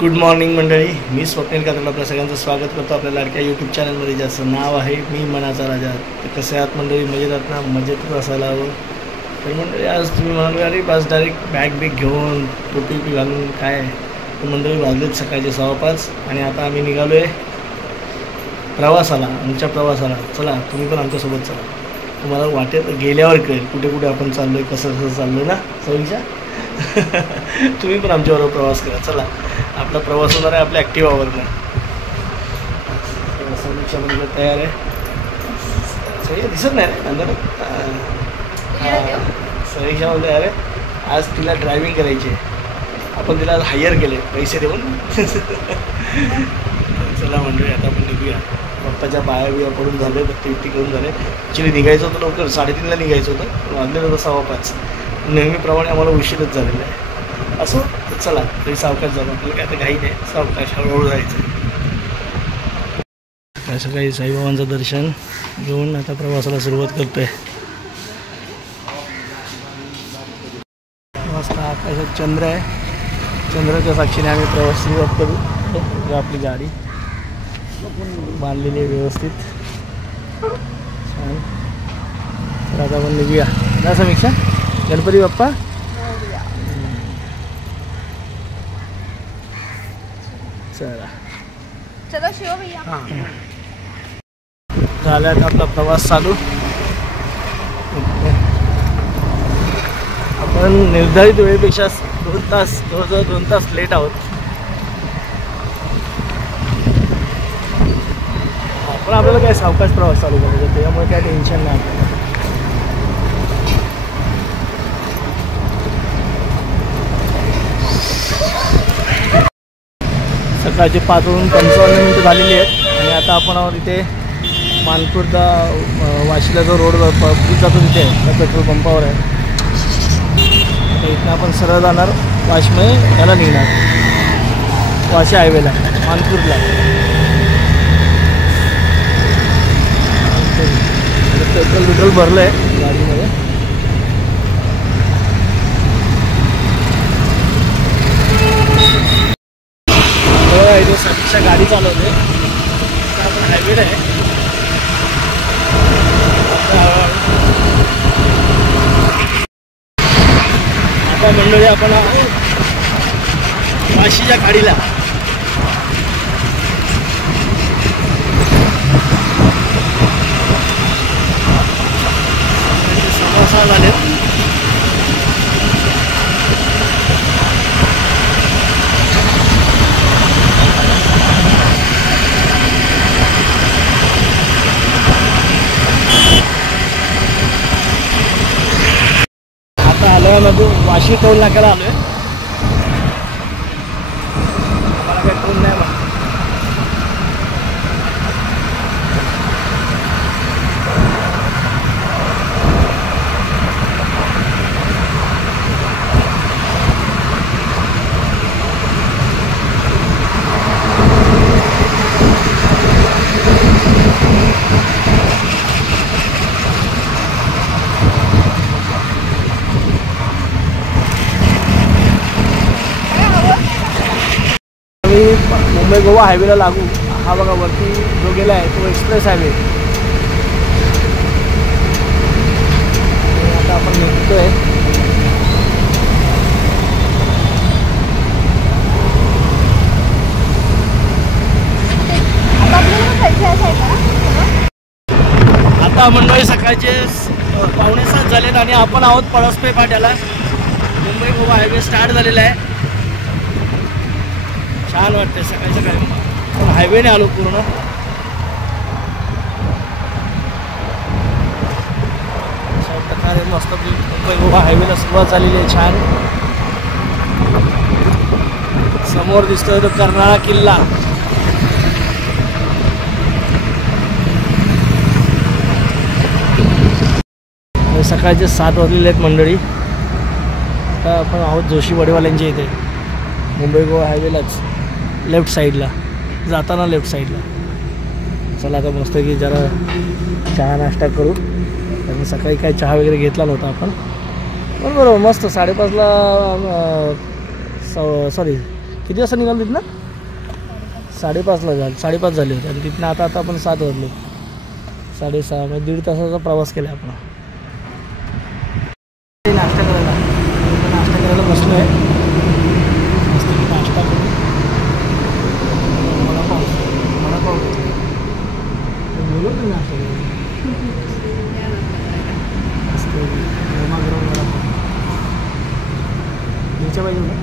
Good morning मंडळी, मी स्वप्नील कात्रला आपल्या सगळ्यांचं स्वागत करतो आपल्या लाडक्या यूट्यूब चॅनलमध्ये, ज्याचं नाव आहे मी मनाचा राजा. तर कसे आहात मंडळी? मजेत आहात ना? मजेतच असायला हवं. तर मंडळी आज तुम्ही म्हणाल अरे बस डायरेक्ट बॅग घेऊन टोपी घालून काय. तर मंडळी वाजलेत सकाळचे 6:15 आणि आता आम्ही निघालो आहे प्रवासाला, आमच्या प्रवासाला. चला तुम्ही पण आमच्यासोबत चला. तुम्हाला वाटेत गेल्यावर कळेल कुठे कुठे आपण चाललो आहे, कसं चाललो आहे ना सविक्षा. तुम्ही पण आमच्याबरोबर प्रवास करा. चला, आपला प्रवास होणार आहे आपल्या ॲक्टिवावरनं. सविक्षा म्हणजे तयार आहे. सविक्षा दिसत नाही रे अंदर. सविक्षा म्हणजे तयार आहे. आज तिला ड्रायव्हिंग करायची आहे. आपण तिला हायर केले पैसे देऊन. चला मंडळी, आता आपण निघूया. पप्पाच्या पाया पडून झाले, भक्ती करून झाले. ॲक्च्युली निघायचं होतं लवकर, 3:30ला निघायचं होतं, वाजलेलं होतं 6:15. नेहमीप्रमाणे आम्हाला उशीरच झालेला आहे. असो, चला तरी सावकाश जाऊ. आपल्याला काय आता घाई नाही, सावकाश हळूहळू जायचं. काय सकाळी साईबाबांचं दर्शन घेऊन आता प्रवासाला सुरुवात करतोय. मस्त आकाशात चंद्र आहे. चंद्राच्या साक्षीने आम्ही प्रवास सुरुवात करू. आपली गाडी बांधलेली आहे व्यवस्थित, छान. तर आता आपण निघूया ना समीक्षा. गणपती बाप्पा. चला शिव भैया. हां, झाला आपला प्रवास चालू. आपण निर्धारित वेळेपेक्षा 2 तास, जवळजवळ 2 तास लेट आहोत. पण आपल्याला काय सावकाश प्रवास चालू करायचा, त्यामुळे काय टेन्शन नाही आपल्याला. सकाळचे 5:55 झालेली आहेत आणि आता आपण इथे मानपूरचा वाशीला जो रोड जातो तिथे त्या पेट्रोल पंपावर आहे. तर इथनं आपण सरळ जाणार वाशीमध्ये, याला निघणार वाशी हायवेला मानपूरला. पेट्रोल भरलं आहे गाडीमध्ये. इथे समीक्षा गाडी चालवते. आपण हायवेला आहे. आता मंडळी आपण वाशीच्या गाडीला. समोसा झाले. आल्यामध्ये वाशी टोल नाक्याला आलो आहे. मला काही टोल नाही मग. मुंबई गोवा हायवेला लागू. हा बघा वरती जो गेला आहे तो एक्सप्रेस हायवे. आता आपण निघतोय. आता मंडळी सकाळचे 6:45 झालेत आणि आपण आहोत पळसपे फाट्याला. मुंबई गोवा हायवे स्टार्ट झालेला आहे. छान वाटते सकाळी सकाळी. पण हायवेने आलो पूर्ण. अशा प्रकारे मस्त मुंबई गोवा हायवेला सुरुवात झालेली आहे. छान. समोर दिसतोय तो कर्नाळा किल्ला. सकाळचे 7 वाजलेले आहेत मंडळी. आता आपण आहोत जोशी वडेवाल्यांच्या इथे मुंबई गोवा हायवेलाच, लेफ्ट साईडला जाताना लेफ्ट साईडला. चला आता मस्त की जरा चहा नाश्ता करू. कारण सकाळी काय चहा वगैरे घेतला नव्हता आपण. पण बरोबर मस्त 5:30ला सॉरी किती वाजता निघालो तिथनं? 5:30ला झालं, 5:30 झाले होते आणि तिथनं आता आपण 7 वाजले, 6:30 म्हणजे 1.5 तासाचा प्रवास केला आपण. नाश्ता करायला बसलो आहे. मस्त नाश्ता करून वडापाव बोलू ना नाश्ता करून मस्त गरमागरम वडापाव घ्यायच्या पाहिजे ना.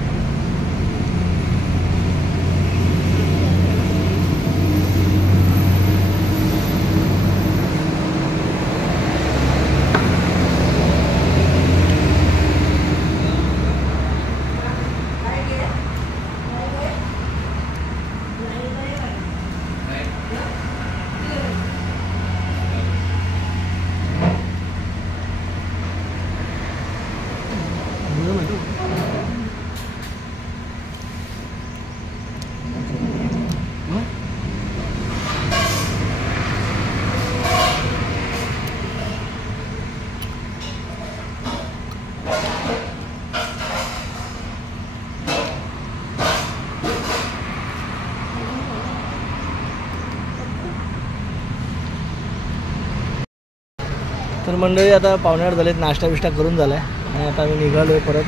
तर मंडळी आता 7:45 झालेत, नाश्ता बिष्टा करून झाला आहे आणि आता आम्ही निघालो आहे परत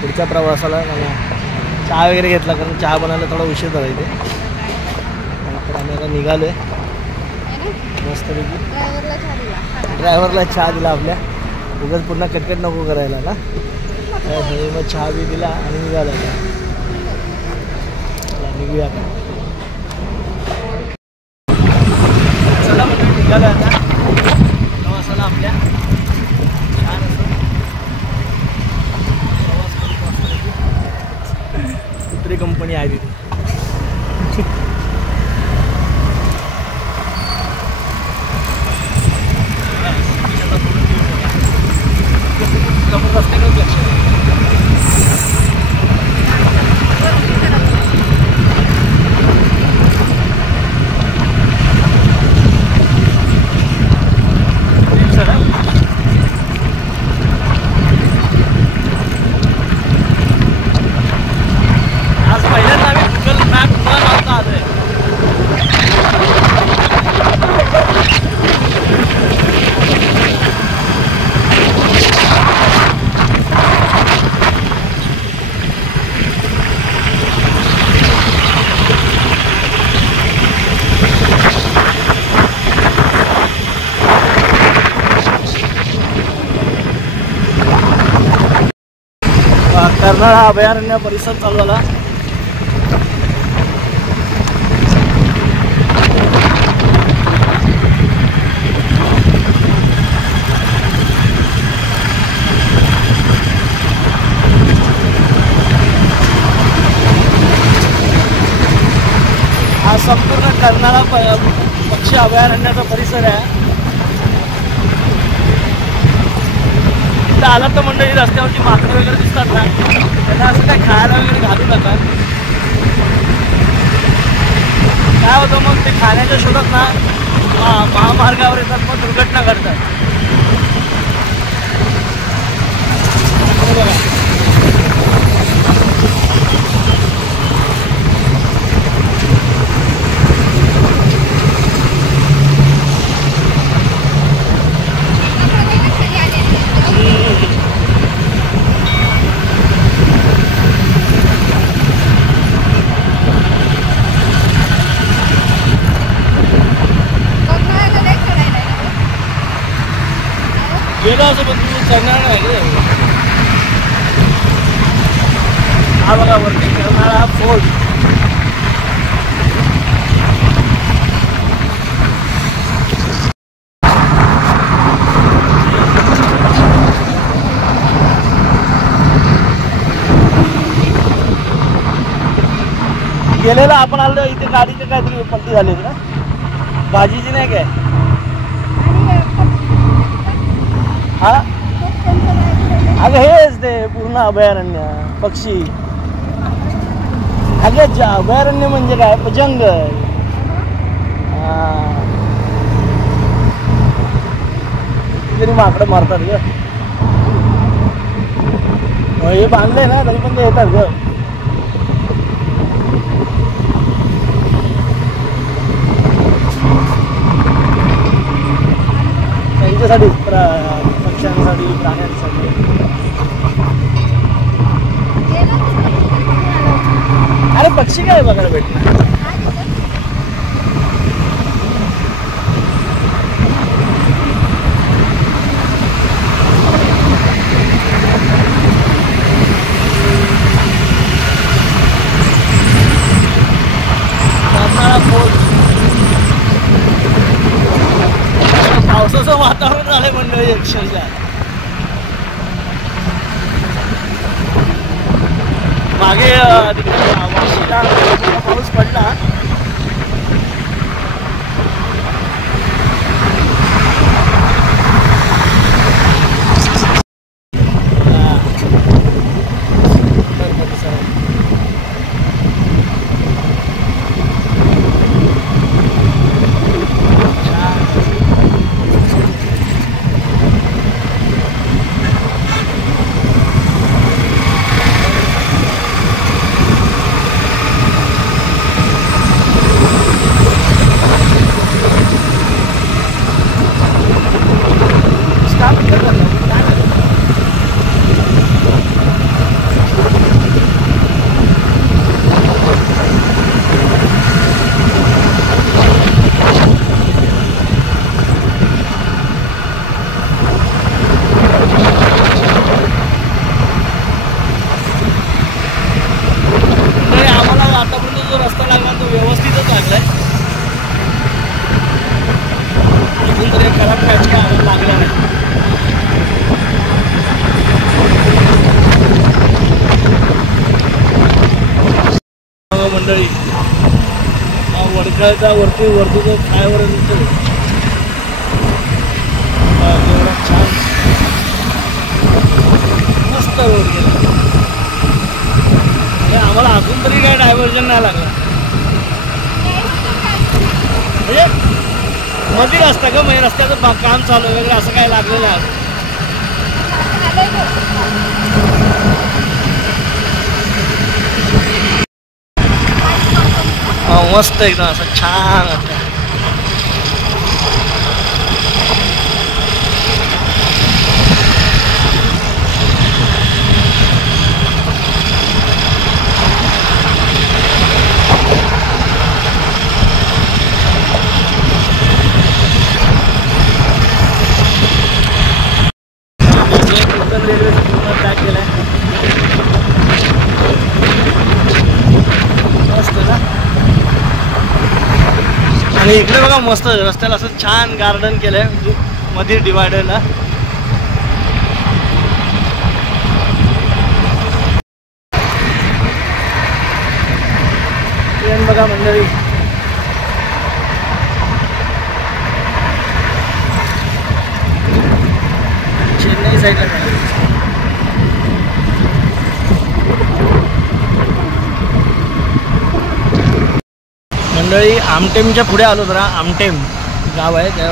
पुढच्या प्रवासाला. मला चहा वगैरे घेतला कारण चहा बनायला थोडा उशीर झाला इथे. तर आम्ही आता निघालो आहे मस्तपैकी. ड्रायव्हरला चहा दिला आपल्या, उगाच पुन्हा कटकट नको करायला ना, त्यासाठी मग चहा बी दिला आणि निघालो आता. चला निघूया आपण. चला मंडळी निघालो आता प्रवासाला आपल्या. छान असं प्रवास करत कुठली कंपनी आहे तिथे. रस्त्याकडे लक्ष कर्नाळा अभयारण्य परिसर चालू झाला. हा संपूर्ण कर्नाळा पक्षी अभयारण्याचा परिसर आहे. आला तर मंडळी रस्त्यावरची माकडं वगैरे दिसतात ना, त्यांना असं काय खायला वगैरे घालू नका. काय होतं मग ते खाण्याच्या शोधात ना महामार्गावर येतात, मग दुर्घटना घडतात. गेलो असं पण तुम्ही चढणार नाही रे. हा बघा वरती कर्नाळा फोर्ट. गेलेला आपण आलो इथे, गाडीची काहीतरी पलटी झाली होती ना, भाजीची नाही काय. हा अगं हेच ते पूर्ण अभयारण्य पक्षी. अगं अभयारण्य म्हणजे काय, जंगल. तरी माकडं मारतात ग. हे बांधले ना तरी पण ते येतात ग. ह्याच्यासाठी पक्ष्यांसाठी प्राण्यांसाठी. अरे पक्षी काय बघायला भेटणार. पावसाचं वातावरण झालंय मंडळी अक्षरशः. मागे तिकडे वाशीला पाऊस पडला. मंडळी वडकाळचा वरती जो खायावर दिसतो एवढा छान मस्त रोड गेला. आम्हाला अजून तरी काय डायव्हर्जन नाही लागला. म्हणजे मध्ये रस्ता का म्हणजे रस्त्याचं काम चालू आहे वगैरे असं काय लागलेलं आहे. मस्त एकदम असं छान. रेल्वे पॅक केलाय मस्त ना. आणि इकडे बघा मस्त रस्त्याला असं छान गार्डन केलंय मध्ये डिवायडरला. ट्रेन बघा मंडळी. चेन्नई साईडला मंडळी आमटेमच्या पुढे आलो. जरा आमटेम गाव आहे त्या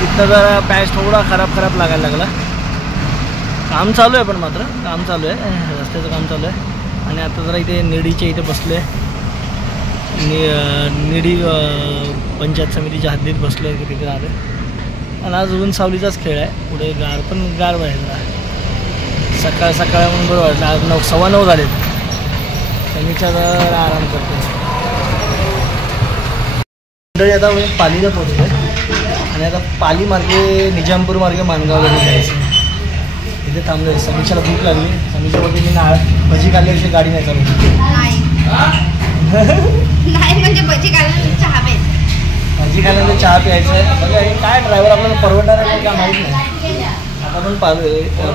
तिथं जरा पॅच थोडा खराब लागायला लागला. काम चालू आहे पण मात्र काम चालू आहे रस्त्याचं काम चालू आहे. आणि आता जरा इथे निडीच्या इथे बसलो आहे. निडी पंचायत समितीच्या हद्दीत बसलो आहे तिथे आले. आणि आज ऊन सावलीचाच खेळ आहे. पुढे गार बाहेर सकाळ म्हणून बरं वाटलं. आज 9:15 झालेत. समीच्या जरा आराम करतो. मंडळी आता मी पालीला पोहोचलो आहे आणि आता पाली मार्गे निजामपूर मार्गे माणगावला जायचं. इथे थांबलो आहे. समीक्षाला भूक लागली. समीक्षावरती मी भजी खाल्ल्याविषयी गाडी नाही चालू. नाही म्हणजे भजी खाल्ल्यानंतर चहा प्यायचं. भजी खाल्ल्यानंतर चहा प्यायचं आहे. बघा हे काय ड्रायव्हर आपल्याला परवडणार आहे का माहीत नाही. आता पण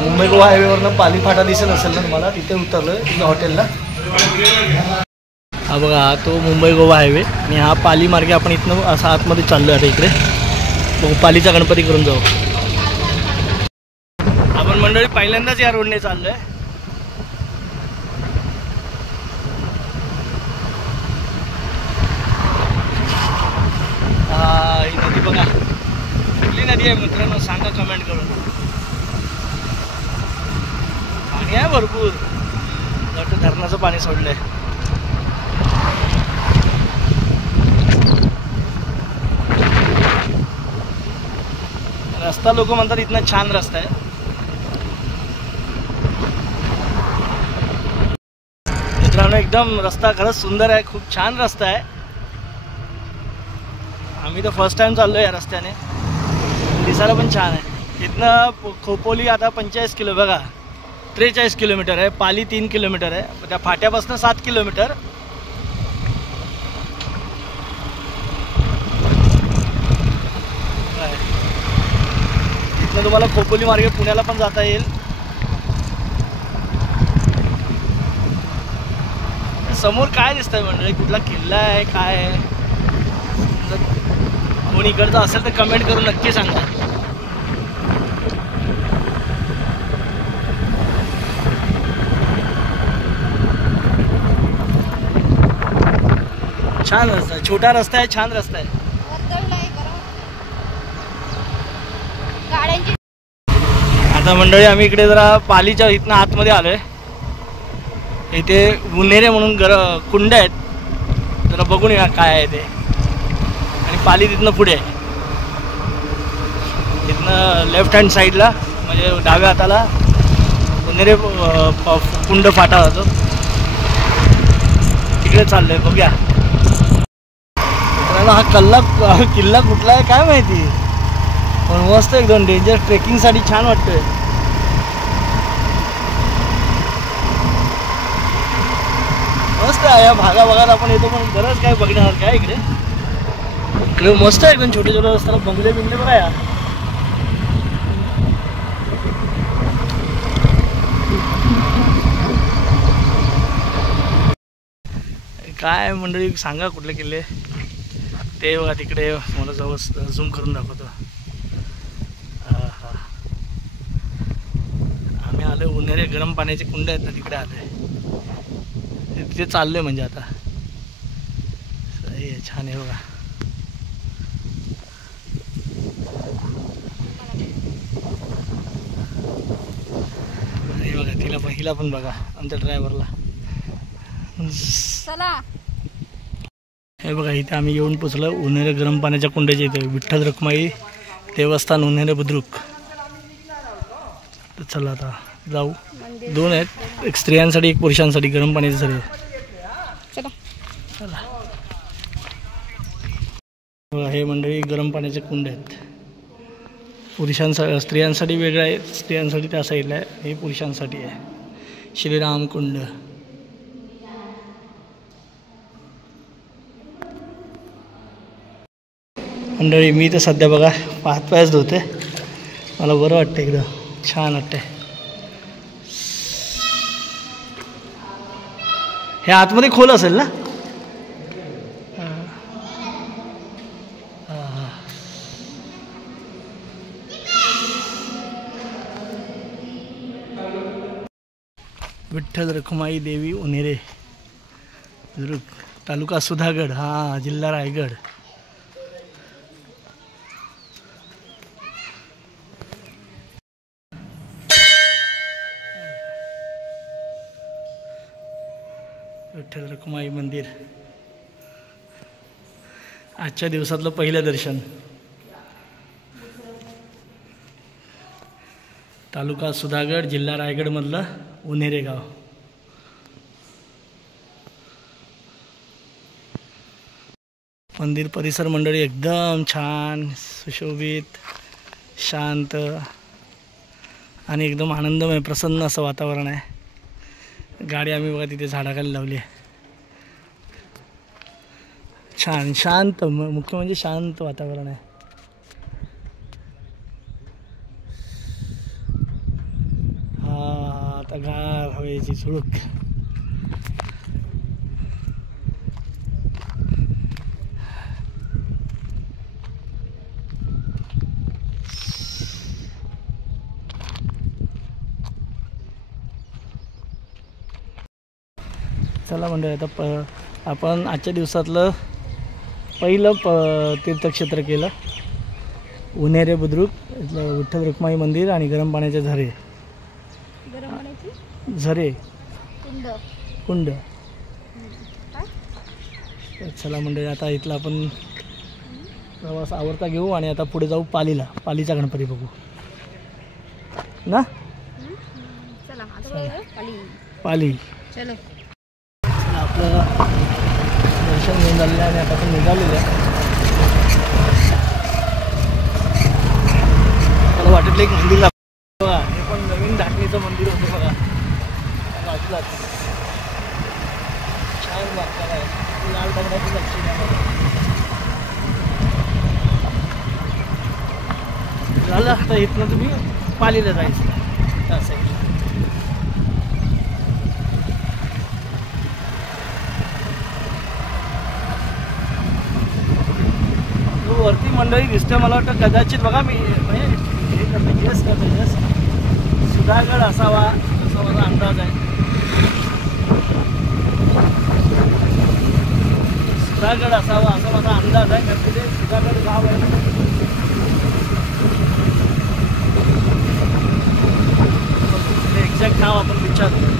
मुंबई गोवा हायवेवरनं पाली फाटा दिसत असेल ना तुम्हाला. तिथे उतरलो आहे तिथे हॉटेलला. हा बघा हा तो मुंबई गोवा हायवे. आणि हा पाली मार्गे आपण इथनं असं आतमध्ये चाललो आहे. आता इकडे बघू पालीचा गणपती करून जाऊ. आपण मंडळी पहिल्यांदाच या रोडने चाललो आहे. ही नदी बघा कुठली नदी आहे मित्रांनो सांगा कमेंट करून. पाणी आहे भरपूर. धरणाचं पाणी सोडलंय. रस्ता लोक म्हणतात इथनं छान रस्ता आहे. मित्रांनो एकदम रस्ता खरंच सुंदर आहे, खूप छान रस्ता आहे. आम्ही तर फर्स्ट टाइम चाललो या रस्त्याने. दिसायला पण छान आहे. इथनं खोपोली आता 45 किलो बघा 43 किलोमीटर आहे. पाली 3 किलोमीटर आहे. त्या फाट्यापासून 7 किलोमीटर. इथनं तुम्हाला खोपोली मार्गे पुण्याला पण जाता येईल. समोर काय दिसतंय म्हणजे कुठला किल्ला आहे काय आहे, कोणी इकडचं असेल तर कमेंट करून नक्की सांगा. छान रस्ता आहे, छोटा रस्ता आहे, छान रस्ता आहे. आता मंडळी आम्ही इकडे जरा पालीच्या इथनं आतमध्ये आलोय. इथे उन्हेरे म्हणून कुंड आहेत, जरा बघून या काय आहे ते. आणि पाली तिथनं पुढे आहे. तिथनं लेफ्ट हँड साईडला म्हणजे डाव्या हाताला उन्हेरे कुंड फाटा जातो. तिकडे चाललोय बघूया. हा किल्ला कुठला आहे काय माहिती, पण मस्त एकदम डेंजर ट्रेकिंगसाठी छान वाटतोय. मस्त आहे या भागात आपण येतो, पण बरंच काय बघण्यासारखं आहे इकडे. इकडे मस्त आहे एकदम छोटे छोटे रस्त्याला बंगले बिंगले बघा या. काय मंडळी सांगा कुठले किल्ले ते बघा तिकडे. मला जवळ झूम करून दाखवतो. आम्ही आलो उन्हेरे गरम पाण्याचे कुंड आहेत ना तिकडे आलोय. तिथे चाललोय म्हणजे आता सही आहे, छान आहे बघा. आणि बघा हिला पण बघा आमच्या ड्रायव्हरला. हे बघा इथे आम्ही येऊन पोचलो उन्हेरे गरम पाण्याच्या कुंडाच्या इथे. विठ्ठल रखुमाई देवस्थान उन्हेरे बुद्रुक. तर चला आता जाऊ. 2 आहेत, एक स्त्रियांसाठी एक पुरुषांसाठी गरम पाण्याचे झरे. चला बघा हे मंडळी गरम पाण्याचे कुंड आहेत. स्त्रियांसाठी वेगळं आहे, स्त्रियांसाठी त्या साईडला आहे. हे पुरुषांसाठी आहे. श्रीराम कुंड. मंडळी मी तर सध्या बघा हातपायच धुते. मला बरं वाटतं, एकदम छान वाटतंय. हे आतमध्ये खोल असेल ना. विठ्ठल रखुमाई देवी उन्हेरे बुद्रुक, तालुका सुधागड, हा जिल्हा रायगड. विठ्ठल रखुमाई मंदिर. आजच्या दिवसातलं पहिलं दर्शन. तालुका सुधागड, जिल्हा रायगडमधलं उन्हेरे गाव. मंदिर परिसर मंडळी एकदम छान, सुशोभित, शांत आणि एकदम आनंदमय प्रसन्न असं वातावरण आहे. गाडी आम्ही बघा तिथे झाडाखाली लावली आहे. छान शांत, मुख्य म्हणजे शांत वातावरण आहे. हा आता गार हवेची झुळूक. चला मंडळी आता आपण आजच्या दिवसातलं पहिलं तीर्थक्षेत्र केलं. उन्हेरे बुद्रुक, विठ्ठल रखुमाई मंदिर आणि गरम पाण्याचे झरे. झरे कुंड. चला मंडळी आता इथलं आपण प्रवास आवडता घेऊ आणि आता पुढे जाऊ पालीला. पालीचा गणपती बघू ना. चला आता पाली चलो. आपल्याला दर्शन घेऊन झालेलं आहे आणि आता आपण निघालेलं आहे. मला वाटलं एक मंदिर बघा, हे पण नवीन धाटणीचं मंदिर होतं बघा बाजूलाच. छान बांधकाम आहे, लाल दगडाची लक्षी झालं. आता इथनं तुम्ही पालीला जायचं त्या साईडला. वरती मंडळी दिसते मला वाटतं कदाचित बघा मी येस सुधागड असावा असा माझा अंदाज आहे. सुधागड असावा असा माझा अंदाज आहे कारण तिथे सुधागड गाव आहे. एक्झॅक्ट नाव आपण विचारतो.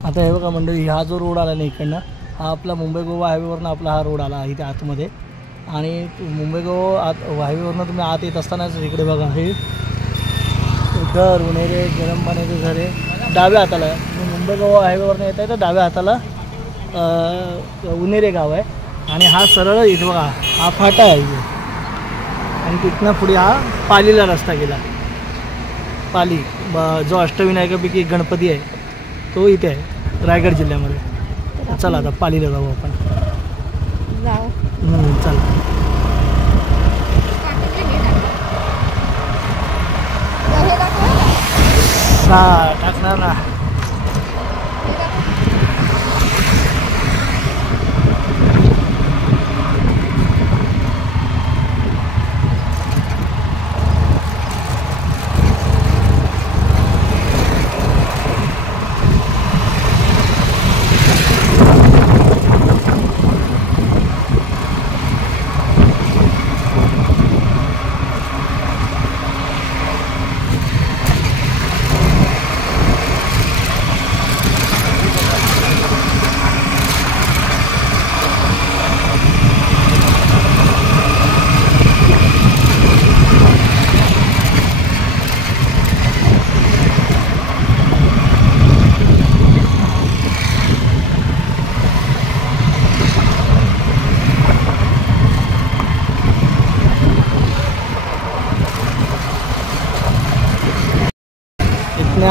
आता हे बघा मंडळी, हा जो रोड आला ना इकडनं, हा आपला मुंबई गोवा हायवेवरनं आपला हा रोड आला इथे आतमध्ये. आणि मुंबई गोवा हायवेवरनं तुम्ही आत येत असतानाच इकडे बघा हे घर उन्हेरे गरम पाण्याचे झरे डाव्या हाताला. तुम्ही मुंबई गोवा हायवेवरनं येत आहे तर डाव्या हाताला उन्हेरे गाव आहे. आणि हा सरळ इथे बघा हा फाटा आहे इथे. आणि तिथनं पुढे हा पालीला रस्ता गेला. पाली जो अष्टविनायकापैकी एक गणपती आहे तो इथे आहे रायगड जिल्ह्यामध्ये. चला आता पालीला जाऊ आपण. चला टाकणार ना.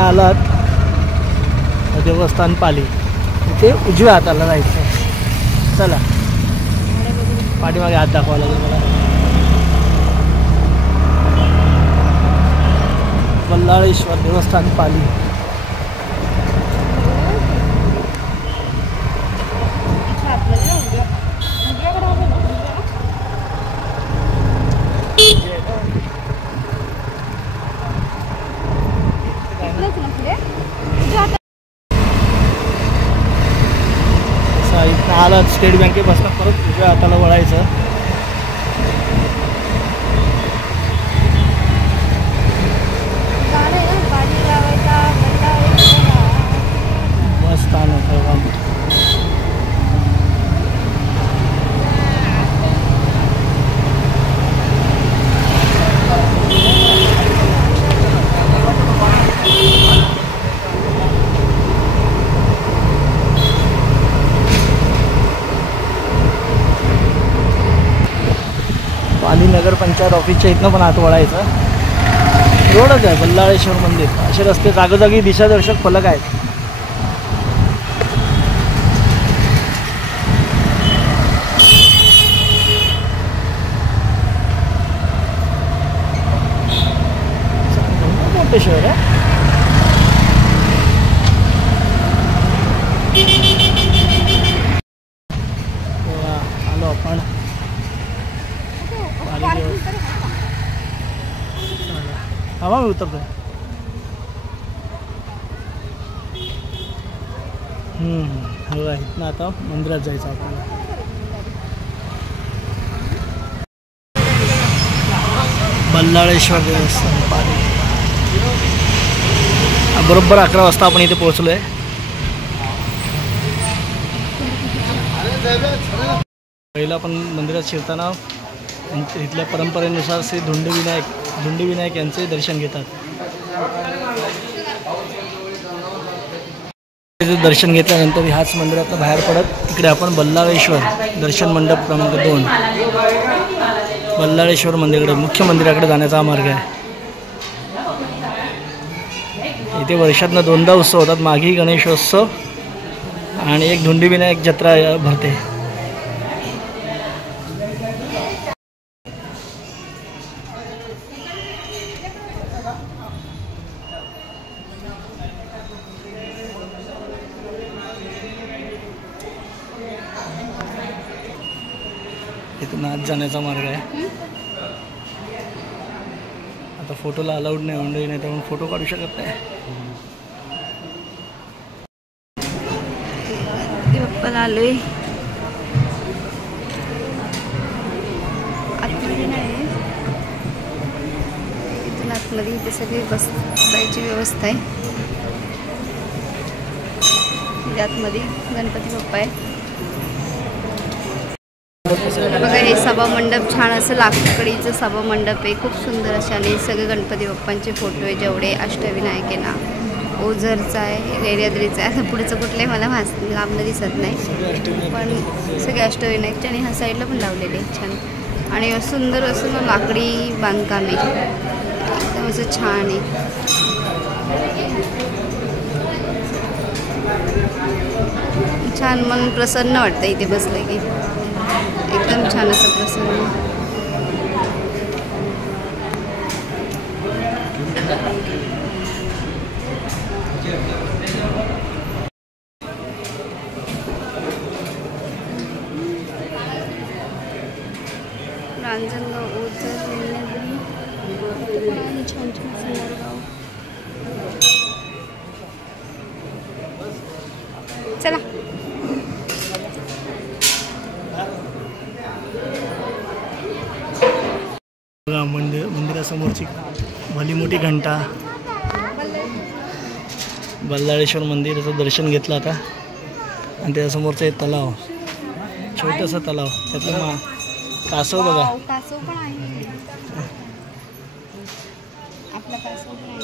आलात देवस्थान पाली, इथे उजव्या हाताला जायचं. चला पाठीमागे हात दाखवा लागेल मला. बल्लाळेश्वर देवस्थान पाली. इथं आलात स्टेट बँकेपासून परत उजव्या हाताला वळायचं. मस्त आलं पंचायत ऑफिसच्या इथनं पण आत वळायचं. रोडच आहे बल्लाळेश्वर मंदिर. असे रस्ते जागोजागी दिशादर्शक फलक आहेत. मोठे शहर आहे. आलो आपण हवा मी उतरतोय. हवा इथनं आता मंदिरात जायचं आपल्याला. बल्लाळेश्वर देवस्थान पाणी. बरोबर 11 वाजता आपण इथे पोहोचलो आहे. पहिला आपण मंदिरात शिरताना इथल्या परंपरेनुसार श्री धुंडविनायक यांचे दर्शन घेतात. दर्शन घेतल्यानंतर ह्याच मंदिरातून बाहेर पडत इकडे आपण बल्लाळेश्वर दर्शन मंडप क्रमांक 2 बल्लाळेश्वर मंदिराकडे मुख्य मंदिराकडे जाण्याचा हा मार्ग आहे. इथे वर्षातनं 2दा उत्सव होतात. माघी गणेशोत्सव आणि एक धुंडविनायक जत्रा भरते. इथून आत जाण्याचा मार्ग आहे. आता फोटोला अलाउड नाही मंडळी, नाही त्यामुळे फोटो काढू शकत नाही. बाप्पाला आलोय. आतमध्ये नाही, इथून आतमध्ये इथे सगळी बसायची व्यवस्था आहे. आतमध्ये गणपती बाप्पा आहे. बघा हे सभा मंडप छान असं लाकडीचं सभा मंडप आहे. खूप सुंदर असे आणि सगळे गणपती बाप्पांचे फोटो आहे. जेवढे अष्टविनायक आहे ना, ओझरचा आहे, लेण्याद्रीचा आहे. आता पुढचं कुठलंही मला लांबनं दिसत नाही, पण सगळे अष्टविनायकचे आणि ह्या साईडला पण लावलेले छान. आणि सुंदर असं ना लाकडी बांधकाम आहे, एकदम असं छान आहे. छान मन प्रसन्न वाटतं इथे बसलं की, एकदम छान असं प्रसन्न. रांजणगाव, ओझर, लेण्याद्री, छान छान सुंदर गाव. चला मंदिरासमोरची भली मोठी घंटा. बल्लाळेश्वर मंदिराचं दर्शन घेतलं आता. आणि त्यासमोरचं एक तलाव, छोटासा तलाव, त्यातलं कासव बघा. कासव पण आहे, आपला कासव पण आहे.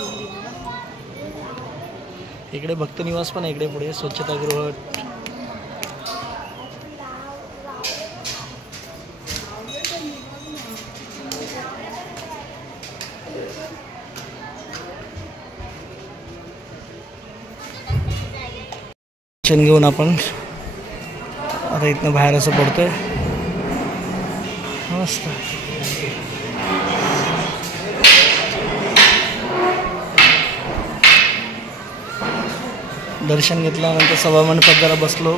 इकडे भक्तनिवास पण आहे. इकडे पुढे स्वच्छतागृह. दर्शन घेऊन आपण आता इथनं बाहेर असं पडतोय. मस्त. दर्शन घेतल्यानंतर सभा मंडपात जरा बसलो.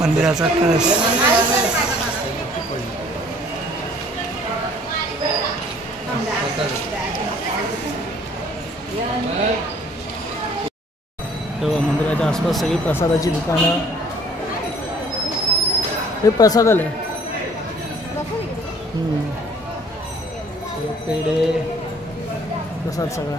मंदिराचा कळस. तेव्हा मंदिराच्या आसपास सगळी प्रसादाची दुकानं. हे प्रसाद आले, पेढे, प्रसाद सगळा.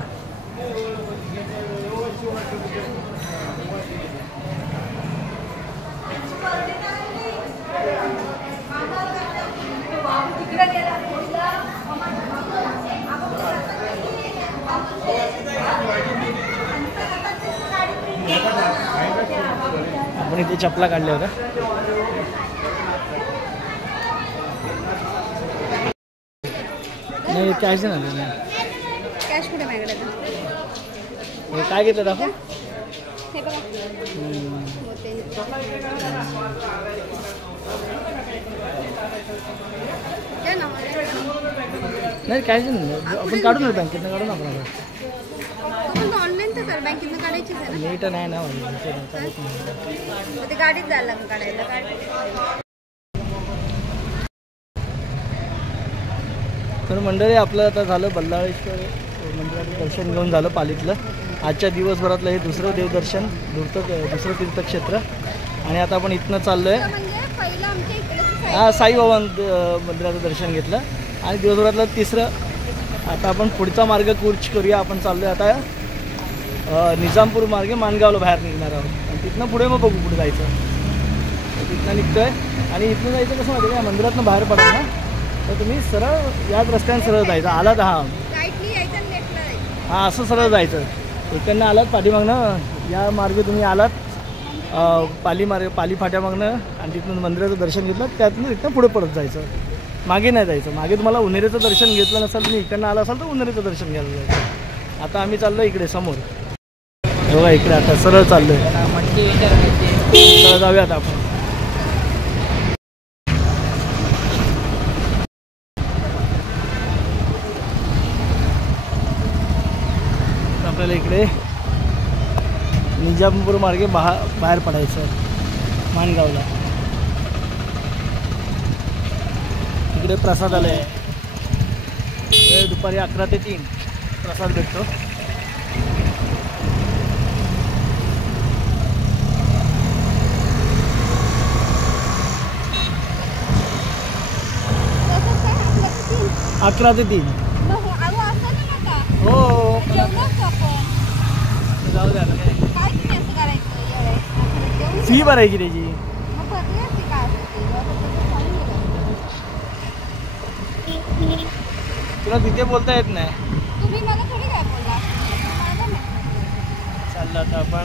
आपण इथे चपला काढल्या होत्या. नाही कॅश नाही आले. कॅश कुठे माझ्याकडे? काय घेतलं दाखव. हे बघा नाही कॅश नाही. आपण काढून ना बँकेतनं काढून आपण ऑनलाईन तर कर, बँकेतनं काढायचीच आहे ना. नीट नाही ना ते गाडीत जायला लागून काढायला. तर मंडळी आपलं आता झालं बल्लाळेश्वर मंदिराचं दर्शन घेऊन झालं पालीतलं. आजच्या दिवसभरातलं हे दुसरं देवदर्शन, दुसरं तीर्थक्षेत्र. आणि आता आपण इथनं चाललो आहे. साईबाबा मंदिराचं दर्शन घेतलं आणि दिवसभरातलं तिसरं. आता आपण पुढचा मार्ग कूच करूया. आपण चाललो आहे आता निजामपूर मार्गे माणगावला बाहेर निघणार आहोत. आणि तिथनं पुढे मग बघू कुठे जायचं. तिथनं निघतो आहे. आणि इथनं जायचं कसं माहिती आहे, मंदिरातनं बाहेर पडा ना तर तुम्ही सरळ याच रस्त्याने सरळ जायचं. आलात हां असं सरळ जायचं. इकडनं आलात पाठीमागनं या मार्गे तुम्ही आलात पाली फाट्यामागनं आणि तिथून मंदिराचं दर्शन घेतलं. त्यातून इथनं पुढे पडत जायचं. मागे नाही जायचं. मागे तुम्हाला उन्हेरेचं दर्शन घेतलं नसेल, तुम्ही इकडनं आला असाल तर उन्हेरेचं दर्शन घ्यायला जायचं. आता आम्ही चाललो इकडे समोर. बघा इकडे आता सरळ चाललो आहे. सरळ जाऊयात आपण. आपल्याला इकडे निजामपूर मार्गे बाहेर पडायचं माणगावला. इकडे प्रसादालय आहे. वेळ दुपारी 11 ते 3 प्रसाद भेटतो. अकरा ते 3 हो. जाऊ द्या फी भरायची त्याची. तुला तिथे बोलता येत नाही. चाललं आता आपण